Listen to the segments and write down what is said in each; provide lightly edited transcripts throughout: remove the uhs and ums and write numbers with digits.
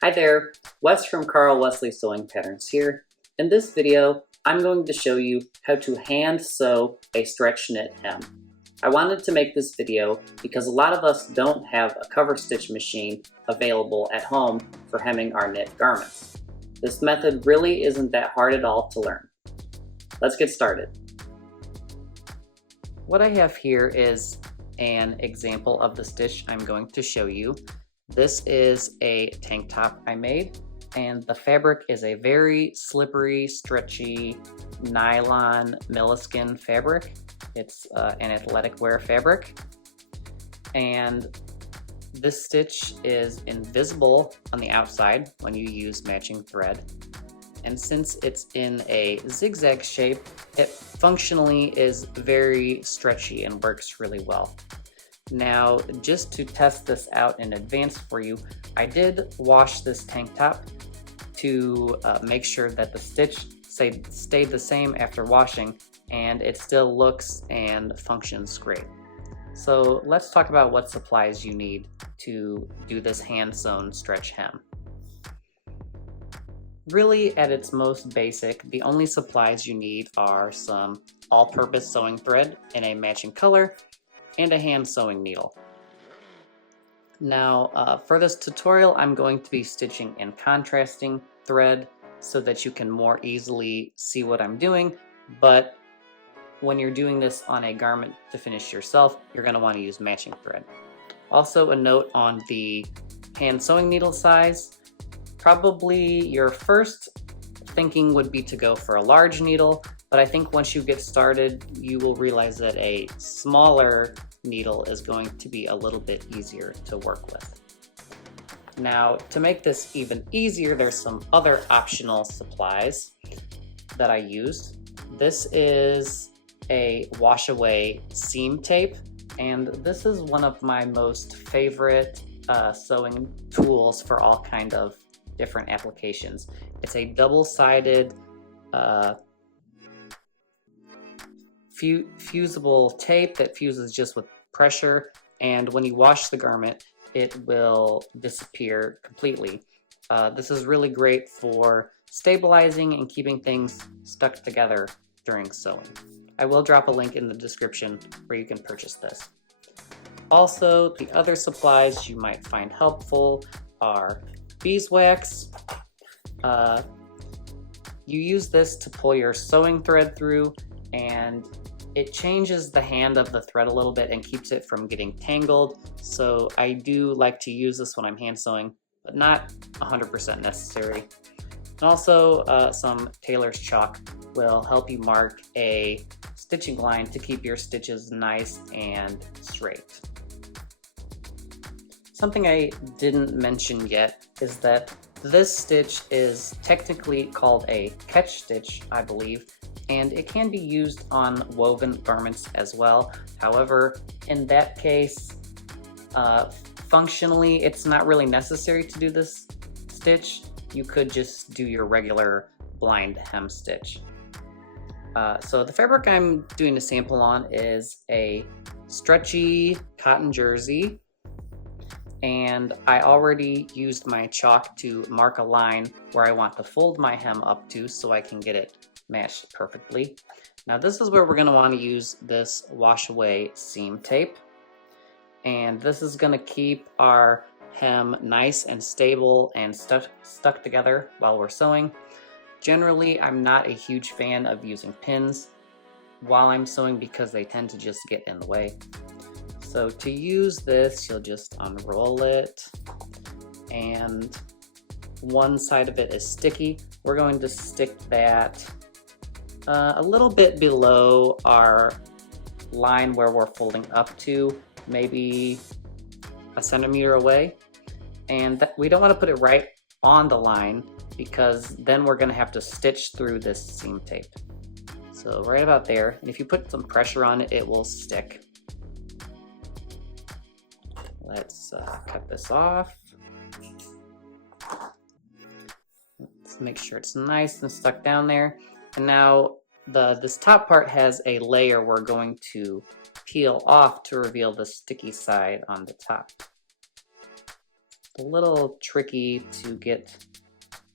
Hi there, Wes from Carl Wesley Sewing Patterns here. In this video, I'm going to show you how to hand sew a stretch knit hem. I wanted to make this video because a lot of us don't have a cover stitch machine available at home for hemming our knit garments. This method really isn't that hard at all to learn. Let's get started. What I have here is an example of the stitch I'm going to show you. This is a tank top I made, and the fabric is a very slippery, stretchy nylon milliskin fabric. It's an athletic wear fabric, and this stitch is invisible on the outside when you use matching thread. And since it's in a zigzag shape, it functionally is very stretchy and works really well. Now, just to test this out in advance for you, I did wash this tank top to make sure that the stitch stayed the same after washing, and it still looks and functions great. So let's talk about what supplies you need to do this hand-sewn stretch hem. Really, at its most basic, the only supplies you need are some all-purpose sewing thread in a matching color and a hand sewing needle. Now, for this tutorial, I'm going to be stitching in contrasting thread so that you can more easily see what I'm doing, but when you're doing this on a garment to finish yourself, you're going to want to use matching thread. Also, a note on the hand sewing needle size. Probably your first thinking would be to go for a large needle, but I think once you get started, you will realize that a smaller needle is going to be a little bit easier to work with. Now, to make this even easier, there's some other optional supplies that I used. This is a wash away seam tape, and this is one of my most favorite sewing tools for all kind of different applications. It's a double-sided fusible tape that fuses just with pressure, and when you wash the garment, it will disappear completely. This is really great for stabilizing and keeping things stuck together during sewing. I will drop a link in the description where you can purchase this. Also, the other supplies you might find helpful are beeswax. You use this to pull your sewing thread through, and it changes the hand of the thread a little bit and keeps it from getting tangled. So I do like to use this when I'm hand sewing, but not 100% necessary. And also some tailor's chalk will help you mark a stitching line to keep your stitches nice and straight. Something I didn't mention yet is that this stitch is technically called a catch stitch, I believe, and it can be used on woven garments as well. However, in that case, functionally, it's not really necessary to do this stitch. You could just do your regular blind hem stitch. So the fabric I'm doing a sample on is a stretchy cotton jersey, and I already used my chalk to mark a line where I want to fold my hem up to so I can get it matched perfectly. Now this is where we're going to want to use this wash away seam tape, and this is going to keep our hem nice and stable and stuck together while we're sewing. Generally, I'm not a huge fan of using pins while I'm sewing because they tend to just get in the way. So to use this, you'll just unroll it, and one side of it is sticky. We're going to stick that a little bit below our line where we're folding up to, maybe a centimeter away. And we don't want to put it right on the line because then we're going to have to stitch through this seam tape. So right about there, and if you put some pressure on it, it will stick. Let's cut this off. Let's make sure it's nice and stuck down there. And now this top part has a layer we're going to peel off to reveal the sticky side on the top. a little tricky to get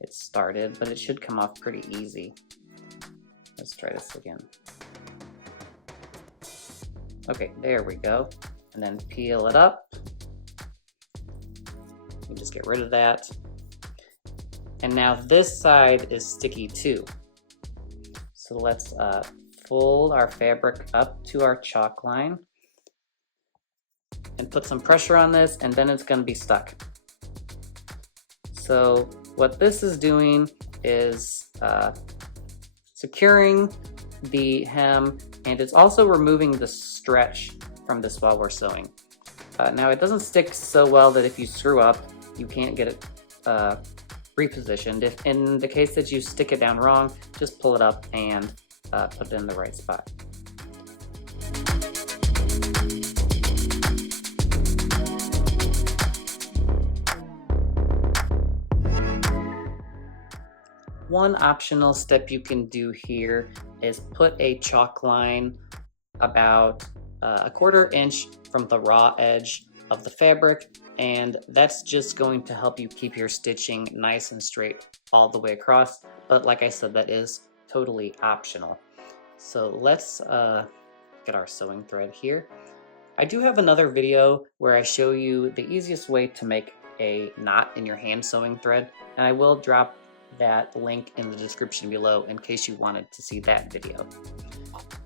it started, but it should come off pretty easy. Let's try this again. Okay, there we go. And then peel it up. You just get rid of that. And now this side is sticky too. So let's fold our fabric up to our chalk line and put some pressure on this, and then it's going to be stuck. So what this is doing is securing the hem, and it's also removing the stretch from this while we're sewing. Now it doesn't stick so well that if you screw up, you can't get it repositioned. If in the case that you stick it down wrong, just pull it up and put it in the right spot. One optional step you can do here is put a chalk line about a 1/4 inch from the raw edge of the fabric, and that's just going to help you keep your stitching nice and straight all the way across. But like I said, that is totally optional. So let's get our sewing thread here. I do have another video where I show you the easiest way to make a knot in your hand sewing thread, and I will drop that link in the description below in case you wanted to see that video.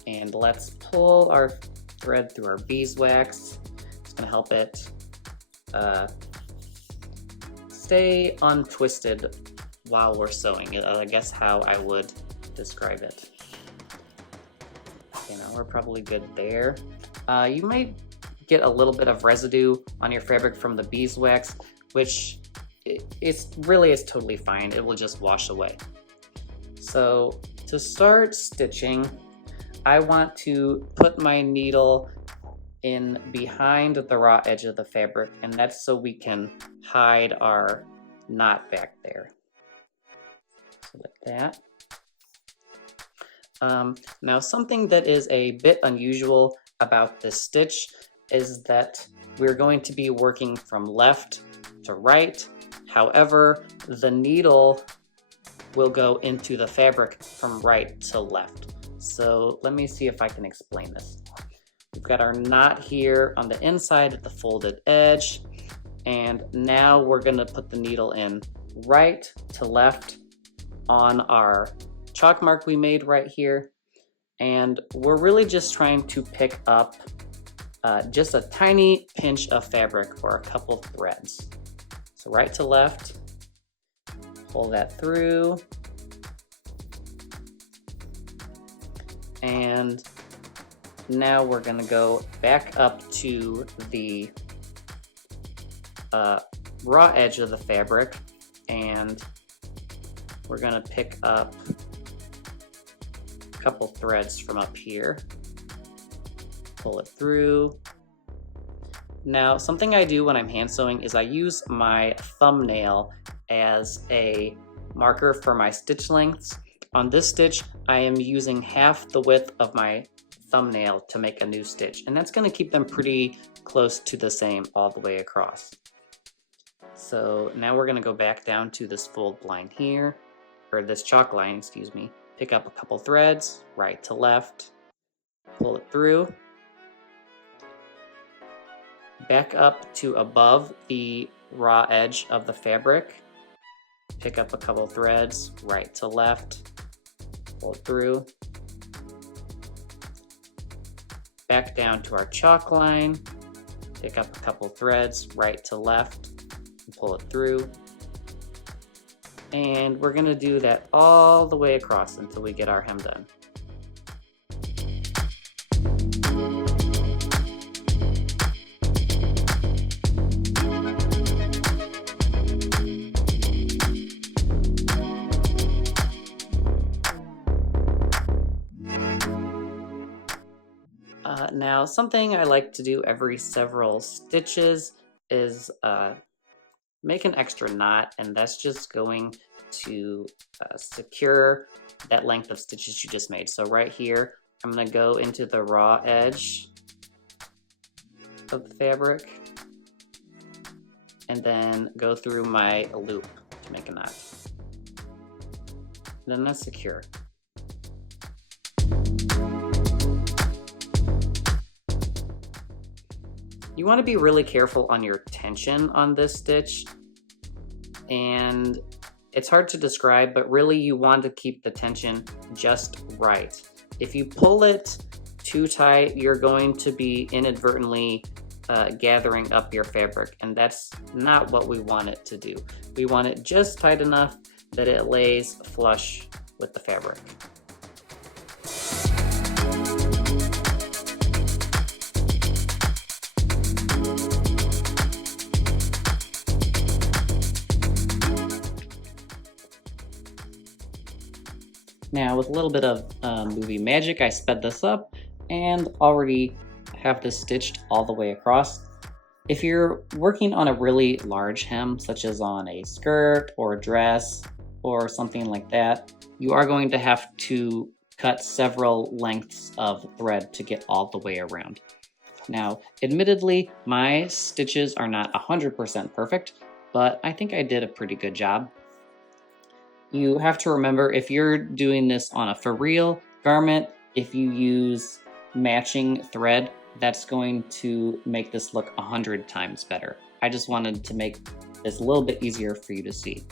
And let's pull our thread through our beeswax. It's going to help it stay untwisted while we're sewing. I guess how I would describe it. Okay, now we're probably good there. You might get a little bit of residue on your fabric from the beeswax, which it's really is totally fine. It will just wash away. So to start stitching, I want to put my needle in behind the raw edge of the fabric, and that's so we can hide our knot back there. So like that. Now something that is a bit unusual about this stitch is that we're going to be working from left to right. However, the needle will go into the fabric from right to left. So let me see if I can explain this. We've got our knot here on the inside of the folded edge, and now we're going to put the needle in right to left on our chalk mark we made right here, and we're really just trying to pick up just a tiny pinch of fabric or a couple threads. So right to left, pull that through, and now we're going to go back up to the raw edge of the fabric, and we're going to pick up a couple threads from up here, pull it through. Now, something I do when I'm hand sewing is I use my thumbnail as a marker for my stitch lengths. On this stitch, I am using half the width of my thumbnail to make a new stitch, and that's going to keep them pretty close to the same all the way across. So now we're going to go back down to this fold line here, or this chalk line, excuse me, pick up a couple threads, right to left, pull it through, back up to above the raw edge of the fabric, pick up a couple threads, right to left, pull it through, back down to our chalk line, pick up a couple threads, right to left, and pull it through. And we're going to do that all the way across until we get our hem done. Now, something I like to do every several stitches is make an extra knot, and that's just going to secure that length of stitches you just made. So right here, I'm going to go into the raw edge of the fabric, and then go through my loop to make a knot. Then that's secure. You want to be really careful on your tension on this stitch, and it's hard to describe, but really you want to keep the tension just right. If you pull it too tight, you're going to be inadvertently gathering up your fabric, and that's not what we want it to do. We want it just tight enough that it lays flush with the fabric. Now, with a little bit of movie magic, I sped this up and already have this stitched all the way across. If you're working on a really large hem, such as on a skirt or a dress or something like that, you are going to have to cut several lengths of thread to get all the way around. Now, admittedly, my stitches are not 100% perfect, but I think I did a pretty good job. You have to remember, if you're doing this on a for real garment, if you use matching thread, that's going to make this look 100 times better. I just wanted to make this a little bit easier for you to see.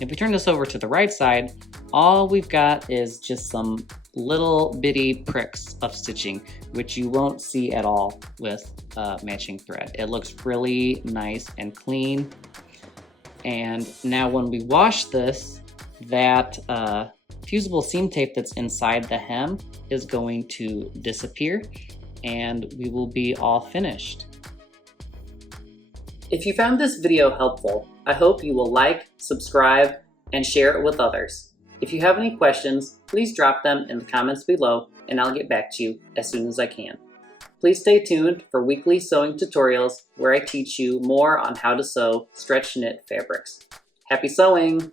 If we turn this over to the right side, all we've got is just some little bitty pricks of stitching, which you won't see at all with matching thread. It looks really nice and clean. And now when we wash this, that fusible seam tape that's inside the hem is going to disappear, and we will be all finished. If you found this video helpful, I hope you will like, subscribe, and share it with others. If you have any questions, please drop them in the comments below, and I'll get back to you as soon as I can. Please stay tuned for weekly sewing tutorials where I teach you more on how to sew stretch knit fabrics. Happy sewing!